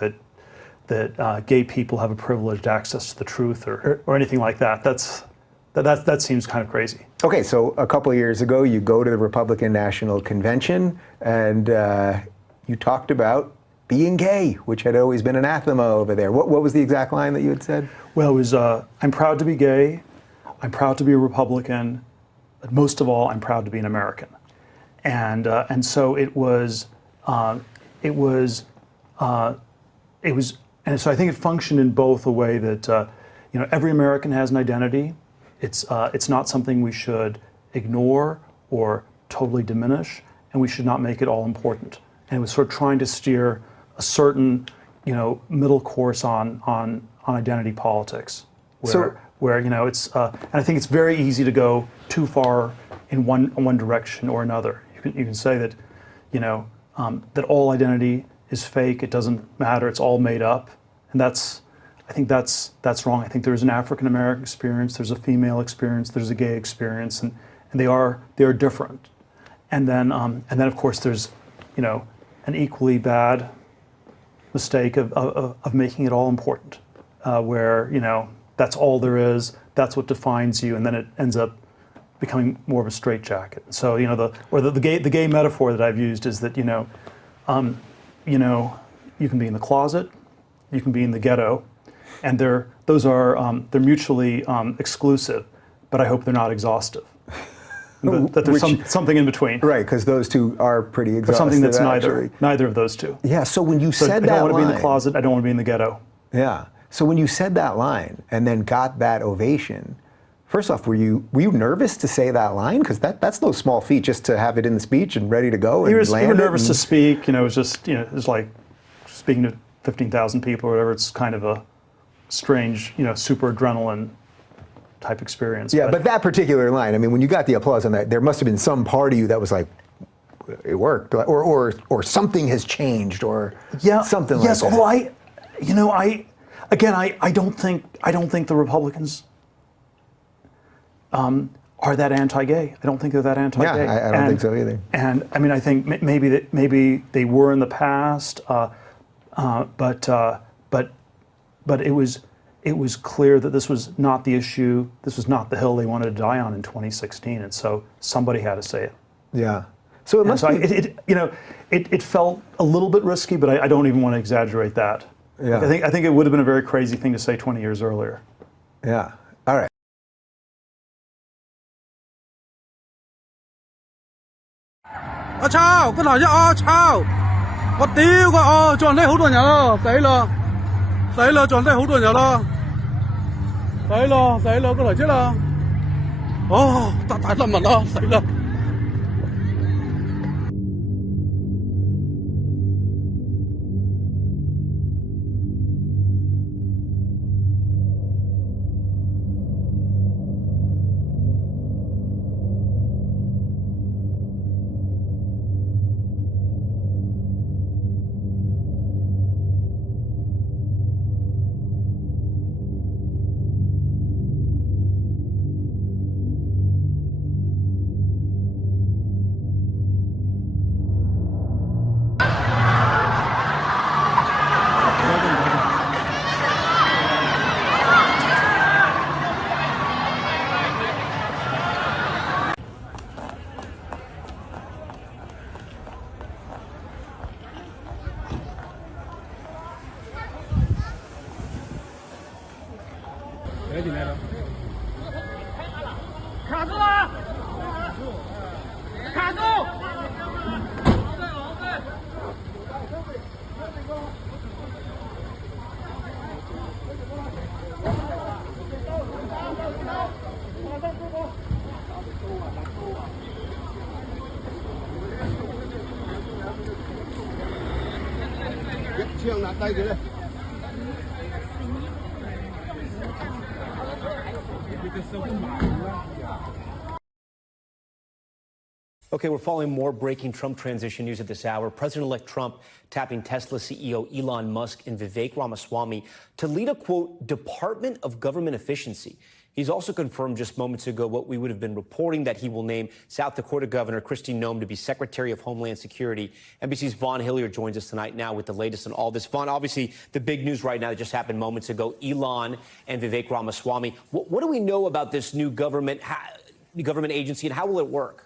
that gay people have a privileged access to the truth or anything like that. That seems kind of crazy. Okay, so a couple of years ago, you go to the Republican National Convention and you talked about being gay, which had always been anathema over there. What was the exact line that you had said? Well, it was, I'm proud to be gay, I'm proud to be a Republican, but most of all, I'm proud to be an American. And so it was, and so I think it functioned in both a way that, you know, every American has an identity. It's not something we should ignore or totally diminish, and we should not make it all important. And it was sort of trying to steer a certain, you know, middle course on identity politics, where you know it's, and I think it's very easy to go too far in one direction or another. You can say that, you know, that all identity is fake. It doesn't matter. It's all made up, and I think that's wrong. I think there's an African American experience. There's a female experience. There's a gay experience, and they are different. And then of course there's, you know, an equally bad mistake of making it all important, where, you know, that's all there is, that's what defines you, and then it ends up becoming more of a straitjacket. So, you know, the gay metaphor that I've used is that, you know, you can be in the closet, you can be in the ghetto, and they're mutually exclusive, but I hope they're not exhaustive. That there's something in between. Right, because those two are pretty exhaustive. But something that's actually. neither of those two. Yeah, so when you said that line... I don't want to be in the closet, I don't want to be in the ghetto. Yeah, so when you said that line and then got that ovation, first off, were you nervous to say that line? Because that's no small feat, just to have it in the speech and ready to go. You were nervous to speak. You know, it was just, you know, it was like speaking to 15,000 people or whatever. It's kind of a strange, you know, super adrenaline type experience. Yeah, but that particular line, I mean, when you got the applause on that, there must have been some part of you that was like, it worked, or something has changed, or something like that. Yes, although I don't think the Republicans are that anti-gay. I don't think they're that anti-gay. Yeah, I don't think so either. And I mean, I think maybe they were in the past, but it was clear that this was not the issue. This was not the hill they wanted to die on in 2016, and so somebody had to say it. Yeah. So it must it felt a little bit risky, but I don't even want to exaggerate that. Yeah. I think it would have been a very crazy thing to say 20 years earlier. Yeah. All right. Chào, cái này chứ chào. Có tiêu có chọn đây hút vào nhà đó, đấy là chọn đây hút vào nhà đó. Đấy là cái này chứ là. Tại làm mà đó, đấy là. Okay, we're following more breaking Trump transition news at this hour. President-elect Trump tapping Tesla CEO Elon Musk and Vivek Ramaswamy to lead a, quote, Department of Government Efficiency. He's also confirmed just moments ago what we would have been reporting, that he will name South Dakota Governor Kristi Noem to be Secretary of Homeland Security. NBC's Vaughn Hilliard joins us tonight now with the latest on all this. Vaughn, obviously the big news right now that just happened moments ago, Elon and Vivek Ramaswamy. What do we know about this new government agency, and how will it work?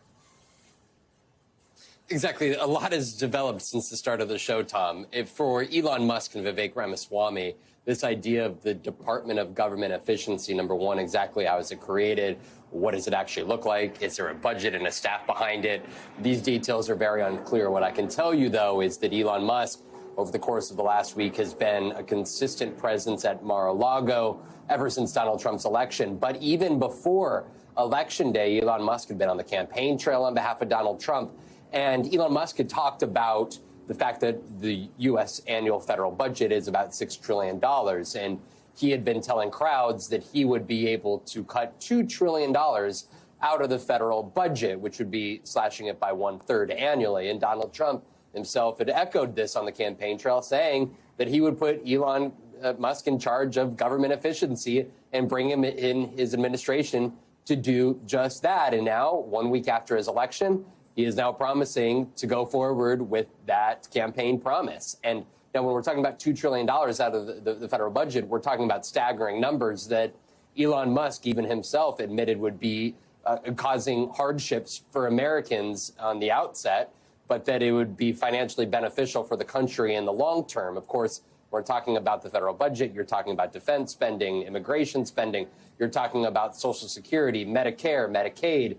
Exactly. A lot has developed since the start of the show, Tom. For Elon Musk and Vivek Ramaswamy, this idea of the Department of Government Efficiency, number one, exactly how is it created? What does it actually look like? Is there a budget and a staff behind it? These details are very unclear. What I can tell you, though, is that Elon Musk, over the course of the last week, has been a consistent presence at Mar-a-Lago ever since Donald Trump's election. But even before Election Day, Elon Musk had been on the campaign trail on behalf of Donald Trump. And Elon Musk had talked about the fact that the U.S. annual federal budget is about $6 trillion. And he had been telling crowds that he would be able to cut $2 trillion out of the federal budget, which would be slashing it by 1/3 annually. And Donald Trump himself had echoed this on the campaign trail, saying that he would put Elon Musk in charge of government efficiency and bring him in his administration to do just that. And now, 1 week after his election, he is now promising to go forward with that campaign promise. And Now, when we're talking about $2 trillion out of the federal budget, we're talking about staggering numbers that Elon Musk, even himself, admitted would be causing hardships for Americans on the outset, but that it would be financially beneficial for the country in the long term. Of course, we're talking about the federal budget. You're talking about defense spending, immigration spending. You're talking about Social Security, Medicare, Medicaid.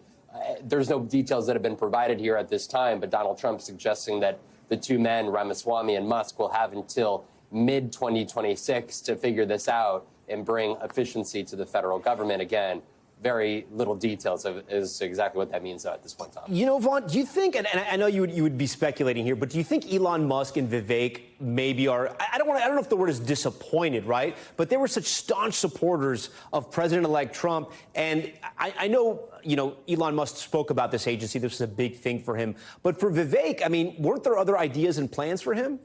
There's no details that have been provided here at this time, but Donald Trump suggesting that the two men, Ramaswamy and Musk, will have until mid-2026 to figure this out and bring efficiency to the federal government. Again, very little details as to exactly what that means at this point in time. You know, Vaughn, do you think, and I know you would be speculating here, but do you think Elon Musk and Vivek maybe are, I don't know if the word is disappointed, right? But they were such staunch supporters of President-elect Trump. And I know, you know, Elon Musk spoke about this agency. This was a big thing for him. But for Vivek, I mean, weren't there other ideas and plans for him?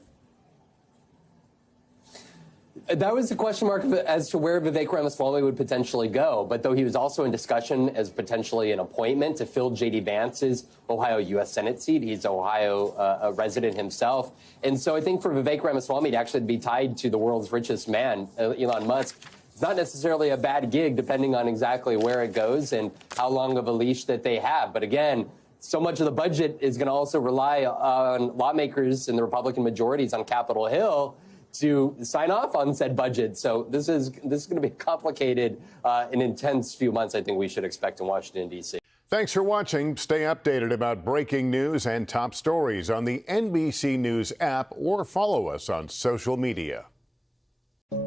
That was the question mark as to where Vivek Ramaswamy would potentially go. But though he was also in discussion as potentially an appointment to fill J.D. Vance's Ohio U.S. Senate seat. He's Ohio a resident himself. And so I think for Vivek Ramaswamy to actually be tied to the world's richest man, Elon Musk, it's not necessarily a bad gig, depending on exactly where it goes and how long of a leash that they have. But again, so much of the budget is going to also rely on lawmakers and the Republican majorities on Capitol Hill to sign off on said budget. So this is going to be complicated, an intense few months, I think we should expect in Washington, D.C. Thanks for watching. Stay updated about breaking news and top stories on the NBC News app or follow us on social media.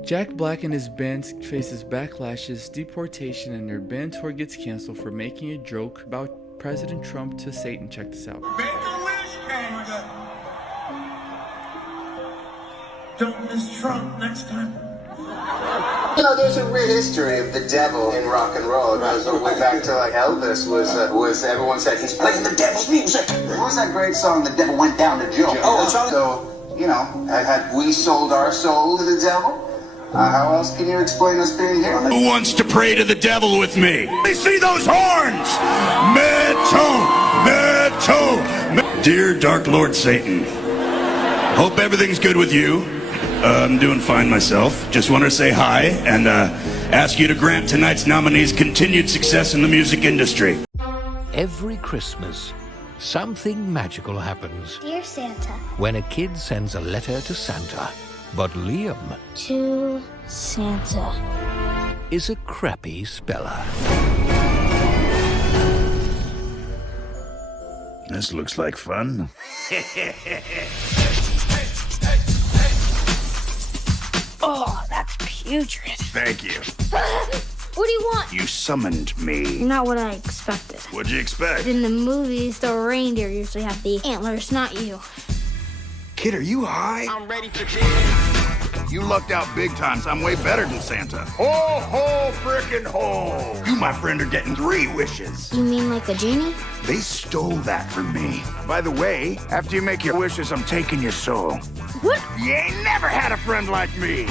Jack Black and his band faces backlashes, deportation, and their band tour gets canceled for making a joke about President Trump to Satan. Check this out. Make a wish, Canada. Don't miss Trump next time. You know, there's a real history of the devil in rock and roll. It goes all the way back to like Elvis was everyone said he's playing the devil's music. What was that great song, The Devil Went Down to Joe? Oh, so, you know, had we sold our soul to the devil? How else can you explain us being here? Who wants to pray to the devil with me? They see those horns! Metal! Dear Dark Lord Satan, hope everything's good with you. I'm doing fine myself. Just want to say hi and ask you to grant tonight's nominees continued success in the music industry. Every Christmas, something magical happens. Dear Santa. When a kid sends a letter to Santa. But Liam... To Santa. ...is a crappy speller. This looks like fun. Oh, that's putrid. Thank you. What do you want? You summoned me. Not what I expected. What'd you expect? In the movies, the reindeer usually have the antlers, not you. Kid, are you high? I'm ready for this. You lucked out big time. I'm way better than Santa. Ho, ho, frickin' ho. You, my friend, are getting 3 wishes. You mean like a genie? They stole that from me. By the way, after you make your wishes, I'm taking your soul. What? You ain't never had a friend like me.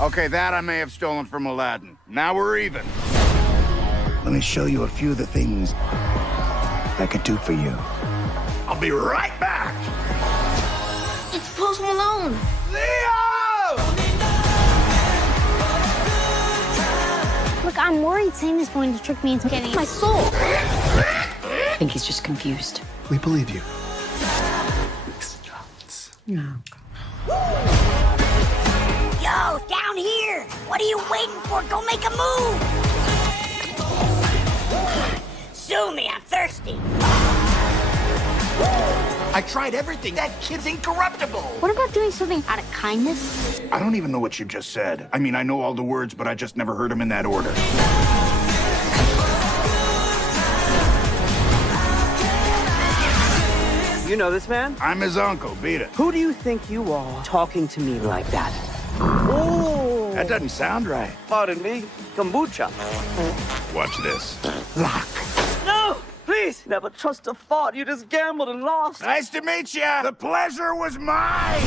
Okay, that I may have stolen from Aladdin. Now we're even. Let me show you a few of the things I could do for you. I'll be right back. It's Post Malone. Leo! Look, I'm worried Santa's going to trick me into getting my soul. I think he's just confused. We believe you. No. Yo, down here! What are you waiting for? Go make a move! Sue me, I'm thirsty. I tried everything. That kid's incorruptible. What about doing something out of kindness? I don't even know what you just said. I mean, I know all the words, but I just never heard them in that order. You know this man? I'm his uncle. Beat it. Who do you think you are talking to me like that? Oh! That doesn't sound right. Pardon me. Kombucha. Watch this. Lock. No! Please! Never trust a thought. You just gambled and lost. Nice to meet you. The pleasure was mine.